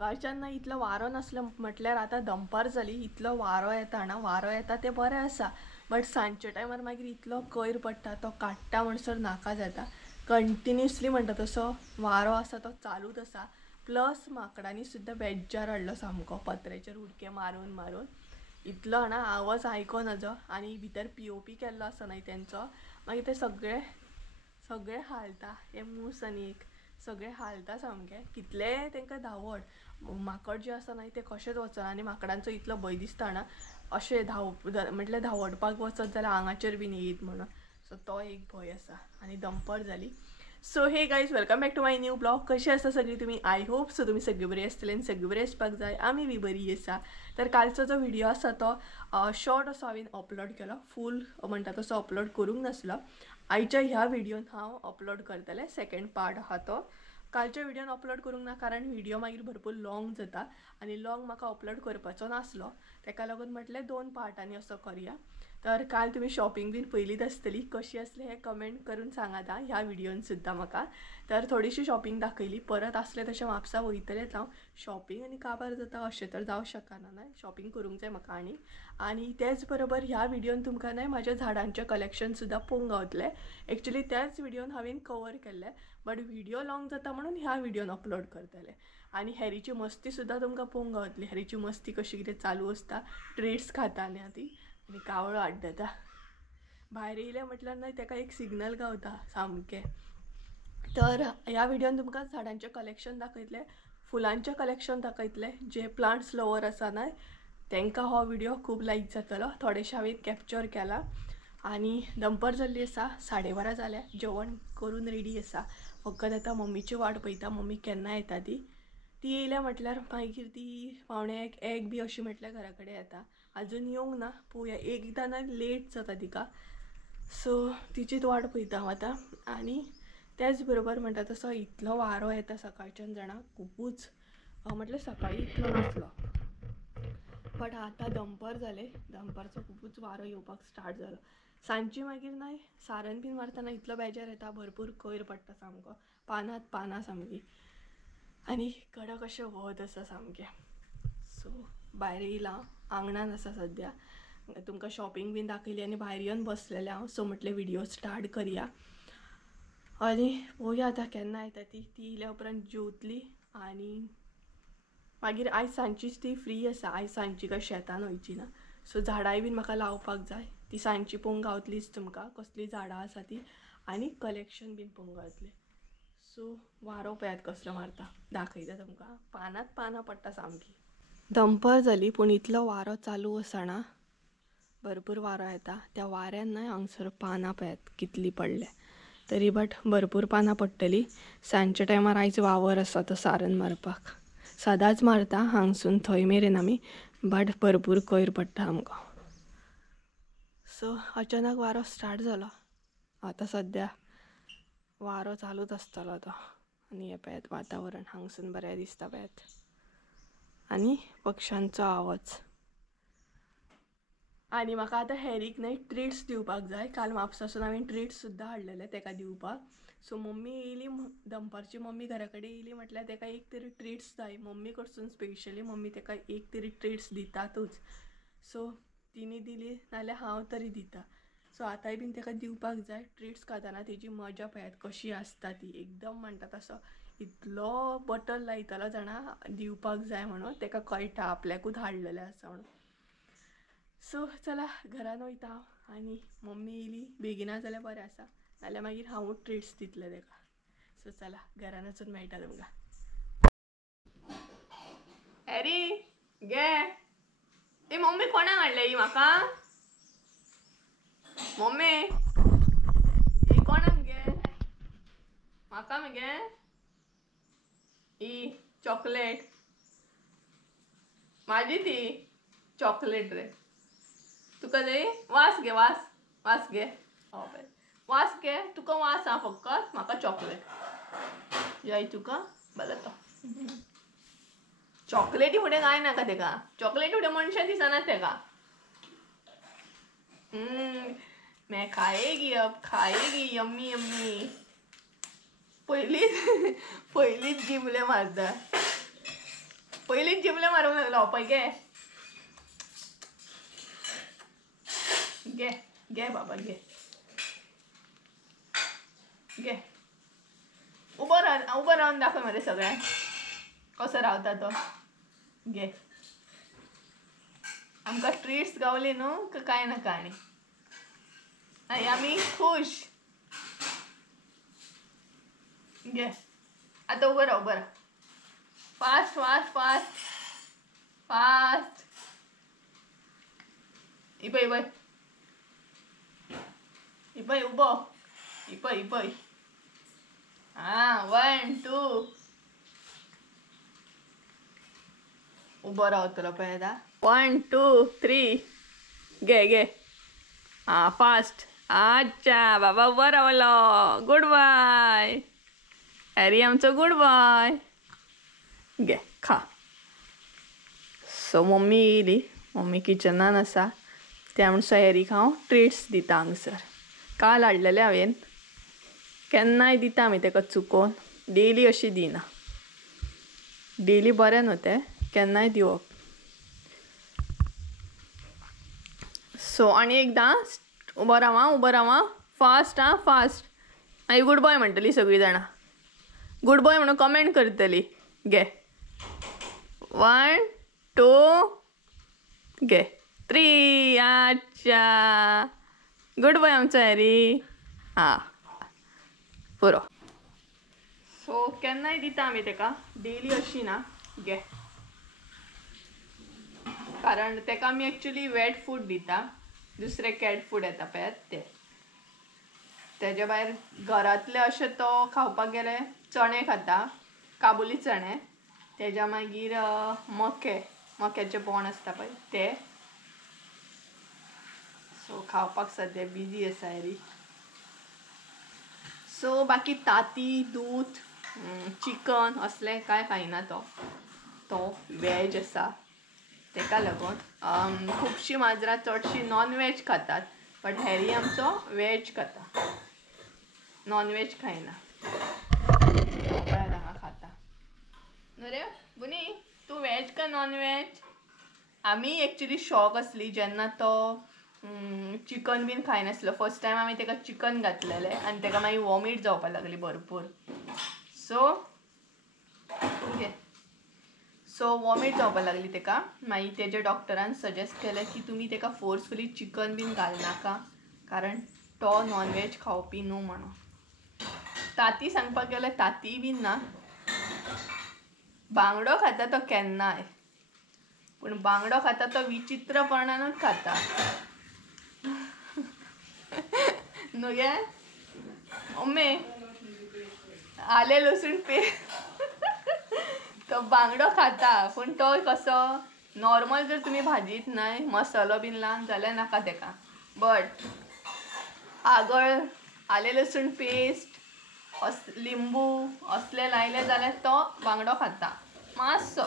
सकाळच्यान इतलो वारो नासलो म्हटल्यार आतां दनपार जाली इतलो वारो येता ना वारो येता ते बरें आसा बट सांजच्या टायमार मागीर इतलो कोयर पडटा तो काडटा म्हणसर नाका जाता कंटिन्युअसली म्हणटा तसो वारो आसा तो चालूच आसा प्लस माकडांनी सुद्दां बेज्जार हाडलो सामको पत्र्याचेर उडके मारून मारून इतलो हांगा आवाज आयको नजो आनी भितर POP केल्लो आसा न्हय तेंचो मागीर ते सगळे हालता हे मूस आनीक सगळे हालता सामके कितले तांकां धांवड माकड जे आसा न्हय ते कशेंच वचना आनी माकडांचो इतलो भंय दिसता ना अशें म्हटल्यार धांवडपाक वचत जाल्यार आंगाचेर बीन येयत म्हणून सो तो एक भंय आसा आनी दनपार जाली so hey guys welcome back to my new blog कशी आसा सगळी तुमी आय होप सो तुमी सगळी बरी आसतली आनी सगळी बरी आसपाक जाय आमी बी बरी आसा तर कालचो जो व्हिडिओ आसा तो शॉर्ट असो हांवें अपलोड केलो फूल म्हणटा तसो अपलोड करूंक नासलो आयच्या ह्या व्हिडिओन हांव अपलोड करतलें सेकंड पार्ट आहा तो कालच्या व्हिडिओन अपलोड करूंक ना कारण व्हिडिओ मागीर भरपूर लॉंग जाता आनी लॉंग म्हाका अपलोड करपाचो नासलो तेका लागून म्हटलें 2 पार्टांनी असो करूया तर काल तुमी शॉपिंग बीन पयलीच आसतली कशी आसली हे कमेंट करून सांगात ह्या व्हिडिओन सुद्दां म्हाका तर थोडीशी शॉपिंग दाखयली परत आसले तशें म्हापसा वयतलेंच हांव शॉपिंग आनी काबार जाता अशें तर जावं शकना न्हय शॉपिंग करूंक जाय म्हाका आनी तेच बरोबर ह्या व्हिडिओन तुमकां न्हय म्हाज्या झाडांचें कलेक्शन सुद्दां पळोवंक गावतलें एक्चुअली त्याच व्हिडिओन हांवें कवर केल्लें बट व्हिडिओ लॉंग जाता म्हणून ह्या व्हिडिओन अपलोड करतलें आनी हॅरीची मस्ती सुद्दां तुमकां पळोवंक गावतली हॅरीची मस्ती कशी कितें चालू आसता ट्रिट्स खाता न्ही ती आनी कावळो आड्डता भायर येयलें म्हटल्यार न्हय ताका एक सिग्नल गावता सामकें तर ह्या व्हिडिओन तुमकां झाडांचें कलेक्शन दाखयतलें फुलांचें कलेक्शन दाखयतलें जे प्लांट्स लवर आसा न्हय तांकां हो व्हिडिओ खूब लायक जातलो थोडेशें हांवें कॅप्चर केला आनी दनपार जाल्ली आसा 12:30 जाल्या जेवण करून रेडी आसा फकत आतां मम्मीची वाट पळयता मम्मी केन्ना येता ती येयल्या म्हटल्यार मागीर ती 12:45 बी अशी म्हटल्यार घरा कडेन येता अजून येवंक ना पळोवया एकदां ना लेट जाता तिका सो तिचीच वाट पळयता हांव आतां आनी त्याच बरोबर म्हणटा तसो इतलो वारो येता सकाळच्यान जाणा खुबूच म्हटल्यार सकाळी इतलो नासलो बट आतां दनपार जालें दनपारचो खुबूच वारो येवपाक स्टार्ट जालो सांजची मागीर न्हय सारन बीन मारतना इतलो बेजार येता भरपूर कोयर पडटा सामको पानां सामकी आनी कडक अशें वत आसा सामकें सो भायर येयलां आंगणान आसा सद्या तुमकां शॉपिंग बीन दाखयली आनी भायर येवन बसलेलें हांव सो म्हटलें व्हिडिओ स्टार्ट करया आनी पळोवया आतां केन्ना येता ती येयल्या उपरांत जेवतली आनी मागीर आयज सांजचीच ती फ्री आसा आयज सांजची काय शेतान वयची ना सो झाडांय बीन म्हाका लावपाक जाय ती सांजची पळोवंक गावतलीच तुमकां कसली झाडां आसा ती आनी कलेक्शन बीन पळोवंक गावतलें सो वारो पळयात कसलो मारता दाखयता तुमकां पानां पडटा सामकी दनपार जाली पूण इतलो वारो चालू आसा ना भरपूर वारो येता त्या वाऱ्यान न्हय हांगसर पानां पळयात कितली पडले तरी बट भरपूर पानां पडटली सांजच्या टायमार आयज वावर आसा तो सारन मारपाक सदांच मारता हांगसून थंय मेरेन आमी बट भरपूर कोयर पडटा आमकां सो अचानक वारो स्टार्ट जालो आतां सद्या वारो चालूच आसतलो तो आनी हे पळयात वातावरण हांगसून बरें दिसता पळयात आनी पक्ष्यांचो आवाज आनी म्हाका आतां हॅरीक न्हय ट्रिट्स दिवपाक जाय काल म्हापसासून हांवें ट्रिट्स सुद्दां हाडलेले ताका दिवपाक सो मम्मी येयली दनपारची मम्मी घरा कडेन येयली म्हटल्यार ताका एक तरी ट्रिट्स जाय मम्मी कडसून स्पेशली मम्मी ताका एक तरी ट्रिट्स दितातूच सो तिणी दिली नाल्यार हांव तरी दिता सो आतांय बीन ताका दिवपाक जाय ट्रिट्स खाताना तेजी मजा पळयात कशी आसता ती एकदम म्हणटा तसो इतलो बटल लायतलो जाणा दिवपाक जाय म्हणून ताका कळटा आपल्याकूच हाडलेलें आसा म्हणून सो चला घरान वयता हांव आनी मम्मी येयली बेगिना जाल्यार बरें आसा नाल्यार मागीर हांवूच ट्रिट्स दितलें ताका सो चला घरान वचून मेळटा तुमकां हॅरी गे ती मम्मी कोणाक हाडले ही म्हाका मम्मी ही कोणाक गे म्हाका मगे ही चॉकलेट माझी ती चॉकलेट रे तुका जाय वास घे वास घे वास घे तुका वास हा फकत म्हाका चॉकलेट जाय तुका बरें तो चॉकलेटी फुडें कांय नाका तेका चॉकलेटी फुडें मनशां दिसनात तेका मैं खाएगी अब खाएगी यम्मी यम्मी पयलीच जिबले मारता पयलींच जिमले मारूंक लागलो पळय घे घे बाबा घे घे उबो रावन दाखय मरे सगळ्यांक कसो रावता तो घे आमकां ट्रीट्स गावली न्हू काय नाका आनी आनी आमी खूश घे आतां उबो राव फास्ट फास्ट फास्ट फास्ट इपय इपय इपय उबो इपय इपय हां 1 2 उबो रावतलो पळय आतां 1 2 3 घे घे हां फास्ट अच्छा बाबा उबो रावलो गुड बाय हॅरी आमचो गुड बाय घे खा सो मम्मी येयली मम्मी किचनान आसा त्या म्हणसो हॅरीक हांव ट्रीट्स दिता हांगसर काल हाडलेले हांवें केन्नाय दिता आमी ताका चुकोवन डेली अशी दिना डेली बरें न्हू तें केन्नाय दिवप सो आनी एकदां उबो राव फास्ट आं फास्ट मागीर गूड बॉय म्हणटली सगळीं जाणां गूड बॉय म्हणून कमेंट करतली घे 1 2 घे 3 अच्छा गुड बॉय आमचो हॅरी हां पुरो सो केन्नाय दिता आमी ताका डेली अशी ना घे कारण ताका आमी एक्चुली वेट फूड दिता दुसरे कॅट फूड येता पळय तेज्या भायर घरांतले अशें तो खावपाक गेले चणे खाता काबुली चणे तेज्या मागीर मक्याचे बोण आसता पळय ते सो खावपाक सद्या बिजी आसा हॅरी सो बाकी ताती दूध चिकन असले काय खायना तो वेज आसा तेका लागून खुबशीं माजरां चडशीं नॉन वेज खातात बट हॅरी आमचो वेज खाता नॉन वेज खायना हांगा खाता न्हू रे बुनी तूं वेज का नॉन वेज आमी एक्चुली शॉक आसली जेन्ना तो चिकन बीन खायनासलो फर्स्ट टायम आमी ताका चिकन घातलेलें आनी ताका मागीर वॉमीट जावपाक लागली भरपूर सो वॉमीट जावपाक लागली ताका मागीर तेज्या डॉक्टरान सजेस्ट केलें की तुमी ताका फोर्सफुली चिकन बीन घालनाका कारण तो नॉन वेज खावपी न्हू म्हणून ताती सांगपाक गेल्यार ताती बीन ना बांगडो खाता तो केन्नाय पूण बांगडो खाता तो विचित्रपणानूच खाता न्हू गे मम्मी आले लसूण तो बांगडो खाता पूण तो कसो नॉर्मल जर तुमी भाजीत न्हय मसालो बीन लावन जाल्यार नाका ताका बट आगळ आले लसूण पेस्ट लिंबू असले लायले जाल्यार तो बांगडो खाता मातसो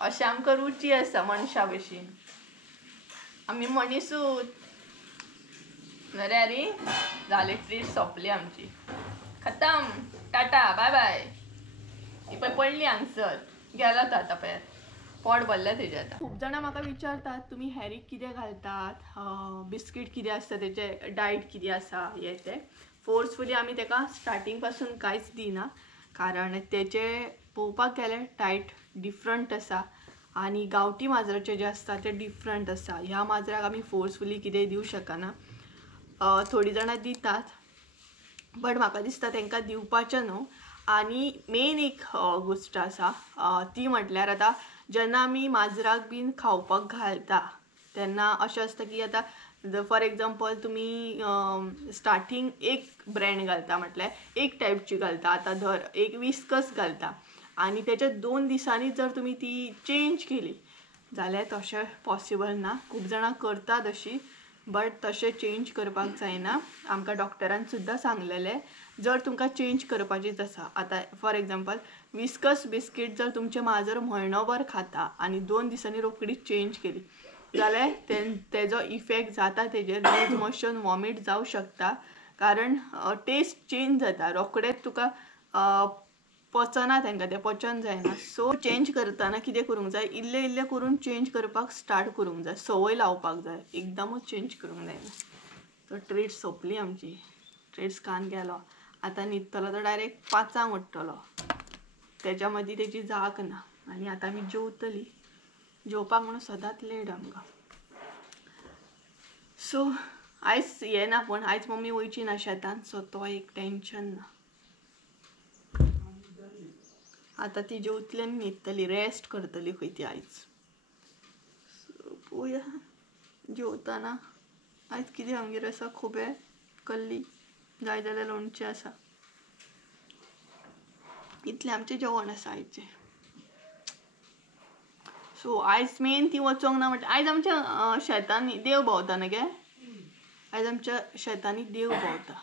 अशें आमकां रुची आसा मनशा भशेन आमी मणिसूत न्हू रे जाली ट्रीट सोंपली आमची खतम टाटा बाय बाय ही पळय पडली हांगसर गेलो तो आतां पळय पोट भरलें तेजें आतां खूब जाणां म्हाका विचारतात तुमी हॅरीक कितें घालतात बिस्कीट कितें आसता तेजें डायट कितें आसा हें तें फोर्सफुली आमी ताका स्टार्टींग पासून कांयच दिना कारण तेजें पळोवपाक गेल्यार डायट डिफरंट आसा आनी गांवठी माजराचें जें आसता तें डिफरंट आसा ह्या माजराक आमी फोर्सफुली कितेंय दिवं शकना थोडीं जाणां दितात बट म्हाका दिसता तांकां दिवपाचें न्हू आनी मेन एक गोश्ट आसा ती म्हटल्यार आतां जेन्ना आमी माजराक बीन खावपाक घालता तेन्ना अशें आसता की आतां फॉर एग्जाम्पल तुमी स्टार्टींग एक ब्रँड घालता म्हटल्यार एक टायपची घालता आतां धर एक विस्कस घालता आनी तेच्या 2 दिसांनी जर तुमी ती चेंज केली जाल्यार तशें पॉसिबल ना खूब जाणां करतात अशी बट तशें चेंज करपाक जायना आमकां डॉक्टरान सुद्दां सांगलेलें जर तुमकां चेंज करपाचीच आसा आतां फॉर एग्जाम्पल विस्कस बिस्कीट जर तुमचें माजर म्हयनोभर खाता आनी 2 दिसांनी रोखडीच चेंज केली जाल्यार तेजो इफेक्ट जाता तेजेर लूज मोशन वॉमीट जावं शकता कारण टेस्ट चेंज जाता रोखडेंच तुका पचना तांकां, तें पचन जायना. सो चेंज करतना कितें करूंक जाय, इल्ले इल्ले करून चेंज करपाक स्टार्ट करूंक जाय, संवय लावपाक जाय, एकदमूच चेंज करूंक जायना. सो ट्रिट्स सोंपली आमची. ट्रिट्स खावन गेलो. आतां न्हिदतलो तो डायरेक्ट 5 उठ्ठलो. तेच्या मदीं तेची जाग ना. आनी आतां आमी जेवतलीं. जेवपाक म्हणून सदांच लेट आमकां. सो आयज हें ना, पूण आयज मम्मी वयची ना शेतान, सो तो एक टेन्शन ना. आतां ती जेवतली आनी न्हिदतली, रेस्ट करतली खंय ती आयज. सो पळोवया जेवतना आयज कितें आमगेर आसा, खुबे, कल्ली, जाय जाल्यार लोणचें आसा. इतलें आमचें जेवण आसा आयचें. सो आयज मेन ती वचोंक ना म्हणटा. आयज आमच्या शेतांनी देव भोंवता न्ही गे. आयज आमच्या शेतांनी देव भोंवता.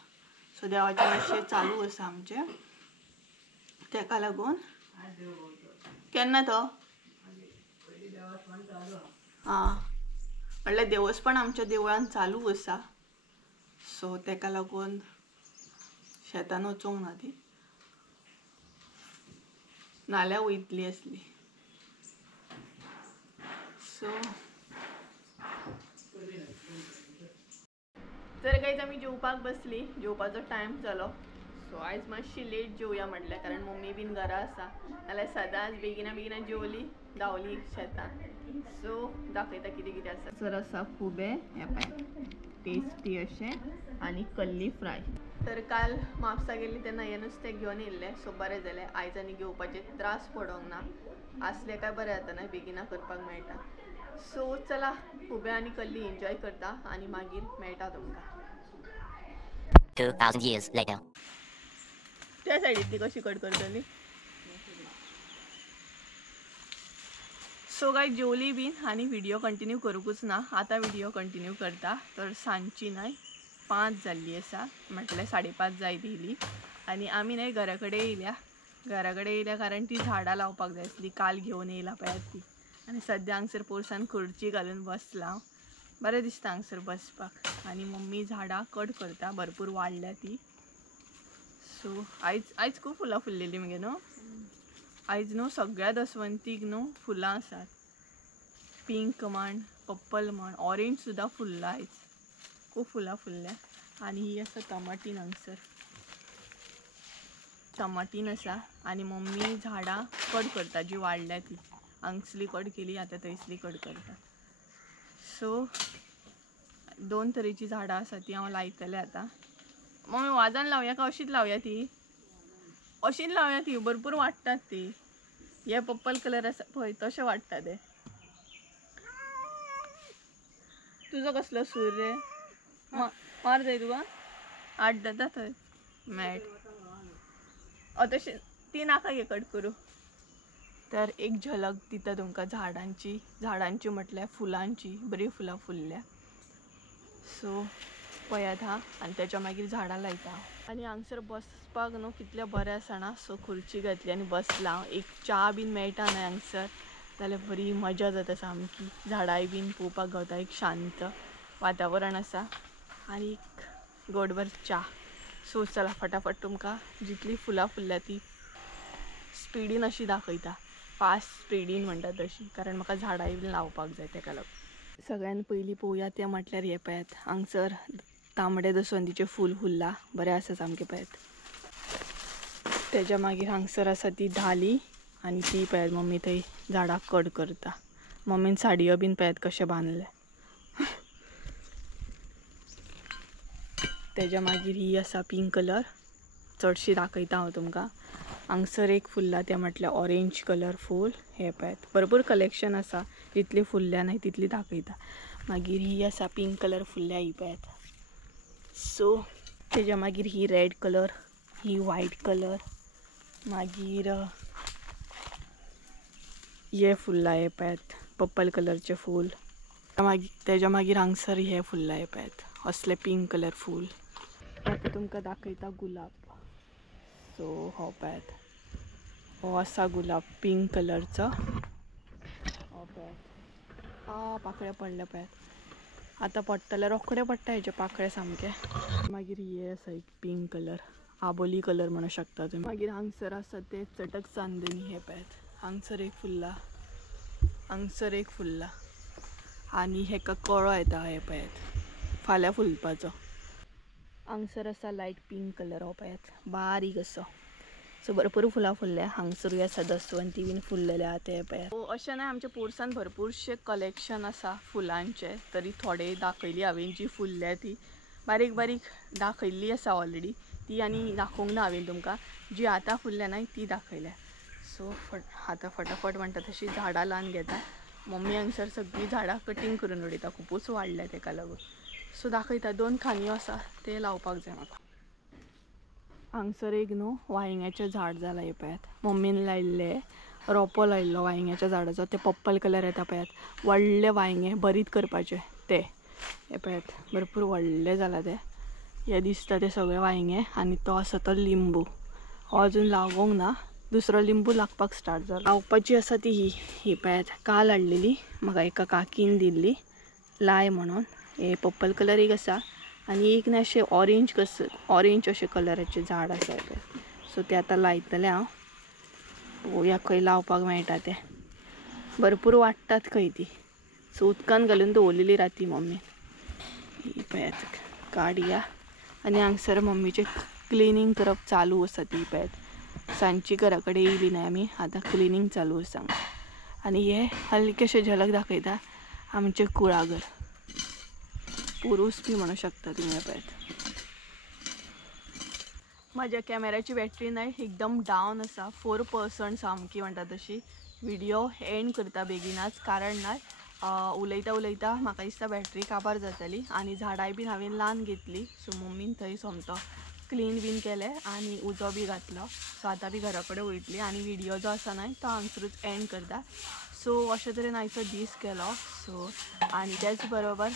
सो देवाचें मातशें चालू आसा आमचें. तेका लागून केन्ना तो म्हणल्यार देवस्पण आमच्या देवळान चालू आसा. सो तेका लागून शेतान वचोंक ना ती, नाल्यार वयतली आसली. सो तर गायज आमी जेवपाक बसली. जेवपाचो टायम जालो. सो आयज मातशी लेट जेवया म्हटलें, कारण मम्मी बीन घरा आसा. नाल्यार सदांच बेगिना बेगिना जेवली धांवली शेतान. सो दाखयता कितें कितें आसा. सर आसा खुबे, हे पळय टेस्टी अशें, आनी कल्ली फ्राय. तर काल म्हापसा गेल्ली तेन्ना हें नुस्तें घेवन येयल्लें, सो बरें जालें. आयज आनी घेवपाचे त्रास पडोंक ना. आसलें काय बरें जाता ना, बेगिना करपाक मेळटा. सो चला खुबे आनी कल्ली एन्जॉय करता आनी मागीर मेळटा तुमकां. 2000 years later. त्या सायडींतली कशी कट करतली. सो गायज जेवली बीन आनी व्हिडिओ कंटिन्यू करूंकूच ना. आतां व्हिडिओ कंटिन्यू करता. तर सांजची न्हय 5 जाल्ली आसा, म्हटल्यार 5:30 जाय दिली. आनी आमी न्हय घरा कडेन येयल्या कारण ती झाडां लावपाक जाय आसली. काल घेवन येयला पळयात ती. आनी सद्या हांगसर पोरसान खुर्ची घालून बसला. बरें दिसता हांगसर बसपाक. आनी मम्मी झाडां कट करता, भरपूर वाडल्या ती. सो आयज खूब फुलां फुल्लेली मगे न्हू. आयज न्हू सगळ्या दसवंतीक न्हू फुलां आसात. पिंक म्हण, पर्पल म्हण, ऑरेंज सुद्दां फुल्ला आयज. खूब फुलां फुल्ल्या. आनी ही आसा टमाटीन हांगसर. टमाटीन आसा. आनी मम्मी झाडां कट करता जी वाडल्या ती. हांगसली कट केली, आतां थंयसली कट करता. सो 2 तरेची झाडां आसा ती हांव लायतलें आतां. मम्मी वाजान लावया का अशीच लावया ती? अशीच लावया ती, भरपूर वाडटात ती. हे पर्पल कलर आसा पळय तशें वाडटा ते. तुजो कसलो सूर रे? मार जाय तुका? आठ जाता थंय मॅट. तशें ती नाका गे कट करूं. तर एक झलक दिता तुमकां झाडांची म्हटल्यार फुलांची. बरी फुलां फुल्ल्या. सो पळयात हा. आनी तेच्या मागीर झाडां लायता. आनी हांगसर बसपाक न्हू कितलें बरें आसा ना. सो खुर्ची घातली आनी बसला. एक च्या बीन मेळटा न्हय हांगसर, जाल्यार बरी मजा जाता सामकी. झाडांय बीन पळोवपाक गावता. एक शांत वातावरण आसा आनी एक गोडभर च्या. सो चला फटाफट तुमकां जितली फुलां फुल्ल्या ती स्पिडीन अशी दाखयता. फास्ट स्पिडीन म्हणटा तशी, कारण म्हाका झाडांय बीन लावपाक जाय तेका लागून. सगळ्यान पयलीं पळोवया तें म्हटल्यार हे पळयात. हांगसर तांबडे दसवंतीचें फूल फुल्ला, बरें आसा सामकें पळयात. तेच्या मागीर हांगसर आसा ती धाली. आनी ती पळयात मम्मी थंय झाडां कट करता. मम्मीन साडयो बीन पळयात कशें बांदल्या. तेच्या मागीर ही आसा पिंक कलर. चडशी दाखयता हांव तुमकां. हांगसर एक फुल्ला तें म्हटल्यार ऑरेंज कलर फूल. हे पळयात भरपूर कलेक्शन आसा. जितली फुल्ल्या न्हय तितली दाखयता. मागीर ही आसा पिंक कलर फुल्ल्या, ही पळयात. सो तेच्या मागीर ही रेड कलर, ही व्हायट कलर. मागीर हे फुल्ला, हे पळयात पर्पल कलरचे फूल. तेच्या मागीर हांगसर हे फुल्ला, हे पळयात असले पिंक कलर फूल. आतां तुमकां दाखयता गुलाब. सो हो पळयात, हो आसा गुलाब पिंक कलरचो. हो पळयात. पाकळे पडले पळयात. आतां पडटले, रोखडे पडटा हेचे पाकळे सामके. मागीर हे आसा एक पिंक कलर. आबोली कलर म्हणू शकता तुम्ही. मागीर हांगसर आसा ते चटक चांदणी हे पळयात. हांगसर एक फुल्ला, हांगसर एक फुल्ला आणि हेका कळो येता हे पळयात फाल्यां फुलपाचो. हांगसर आसा लायट पिंक कलर हो पळयात बारीक असो. सो भरपूर फुलां फुल्ल्या. हांगसरूय आसा दसवंती बीन फुललेले आहा ते पळयात. अशें ना आमच्या पोरसान भरपूरशे कलेक्शन आसा फुलांचे. तरी थोडे दाखयली हांवें जी फुल्ल्या ती बारीक बारीक दाखयल्ली आसा ऑलरेडी ती आनी दाखोवंक ना हांवें तुमकां. जी आतां फुल्ल्या ना ती दाखयल्या. सो आतां फटाफट म्हणटा तशी झाडां लावन घेता. मम्मी हांगसर सगळीं झाडां कटींग करून उडयता खूपच वाडल्या तेका लागून. सो दाखयता 2 खांदयो आसा ते लावपाक जाय म्हाका. हांगसर एक न्हू वांयग्याचें झाड जालां हे पळयात. मम्मीन लायिल्ले रोंपो लायिल्लो वांयग्याच्या झाडाचो. ते पर्पल कलर येता पळयात व्हडले वांयगे भरीत करपाचे ते हे पळयात भरपूर व्हडले जाला ते. हे दिसता ते सगळे वांयगे आनी तो आसा तो लिंबू. हो अजून लागोंक ना. दुसरो लिंबू लागपाक स्टार्ट जाला. लावपाची आसा ती ही पळयात काल हाडलेली म्हाका एका काकीन दिल्ली लाय म्हणून. हे पर्पल कलर एक आसा आनी एक ना अशें ऑरेंज अशें कलराचें झाड आसा हे. सो ते आतां लायतलें हांव. पळोवया खंय लावपाक मेळटा ते. भरपूर वाडटात खंय ती. सो उदकान घालून दवरलेली राती मम्मी. ही पळयात काडया आनी हांगसर मम्मीचें क्लिनींग करप चालू आसा ती पळयात. सांजची घरा कडेन येयली न्हय आमी आतां क्लिनींग चालू आसा. आनी हे हलकेशें झलक दाखयता आमचें कुळागर. पुरूस बी म्हणू शकता तुमी पळयात. म्हाज्या कॅमेराची बॅटरी न्हय एकदम डावन आसा 4% सामकी म्हणटा तशी. व्हिडिओ एंड करता बेगिनाच कारण न्हय उलयता उलयता म्हाका दिसता बॅटरी काबार जातली. आनी झाडांय बीन हांवें लावन घेतली. सो मम्मीन थंय सोमतो क्लीन बीन केलें आनी उजो बी घातलो. सो आतां बी घरा कडेन वयतली आनी व्हिडिओ जो आसा न्हय तो हांगसरूच एंड करता. सो अशे तरेन आयचो दीस गेलो. सो आनी त्याच बरोबर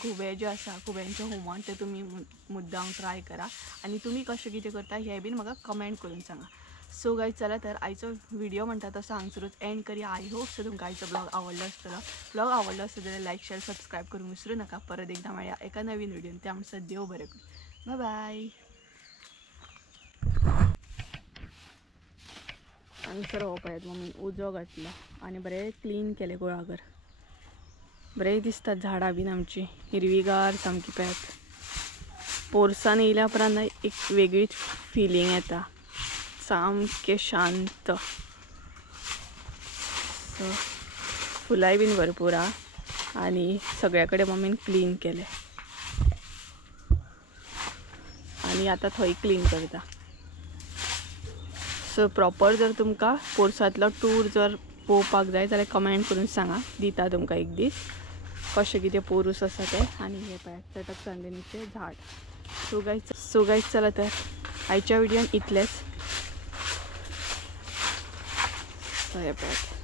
खुबे जे आसा खुब्यांचें हुमण ते तुमी मुद्दाम ट्राय करा आनी तुमी कशें कितें करता हें बीन म्हाका कमेंट करून सांगा. सो गायज चला तर आयचो व्हिडिओ म्हणटा तसो हांगसरूच एंड करूया. आय होप सो तुमकां आयचो ब्लॉग आवडलो आसतलो. ब्लॉग आवडलो आसत जाल्यार लायक शेअर सबस्क्राईब करूंक विसरू नका. परत एकदा मेळया एका नवीन व्हिडिओन. ते आमचं देव बरें करूं. Bye bye. हांगसर हो पळयात मम्मी उजो घातलो आनी बरें क्लीन केलें कुळागर. बरें दिसतात झाडां बीन आमची हिरवीगार सामकी पळयात. पोरसान येयल्या उपरांत एक वेगळीच फिलींग येता सामकें शांत. सो फुलांय बीन भरपूर आहा आनी सगळ्या कडेन मम्मीन क्लीन केलें आनी आतां थंय क्लीन करता. सो प्रॉपर जर तुमकां पोरसांतलो टूर जर पळोवपाक जाय जाल्यार कमेंट करून सांगा. दिता तुमकां एक दीस कशें कितें पोरूस आसा ते. आनी हे पळयात चटक चांदणीचें झाड. सो गायज चला तर आयच्या व्हिडिओन इतलेंच. हे पळयात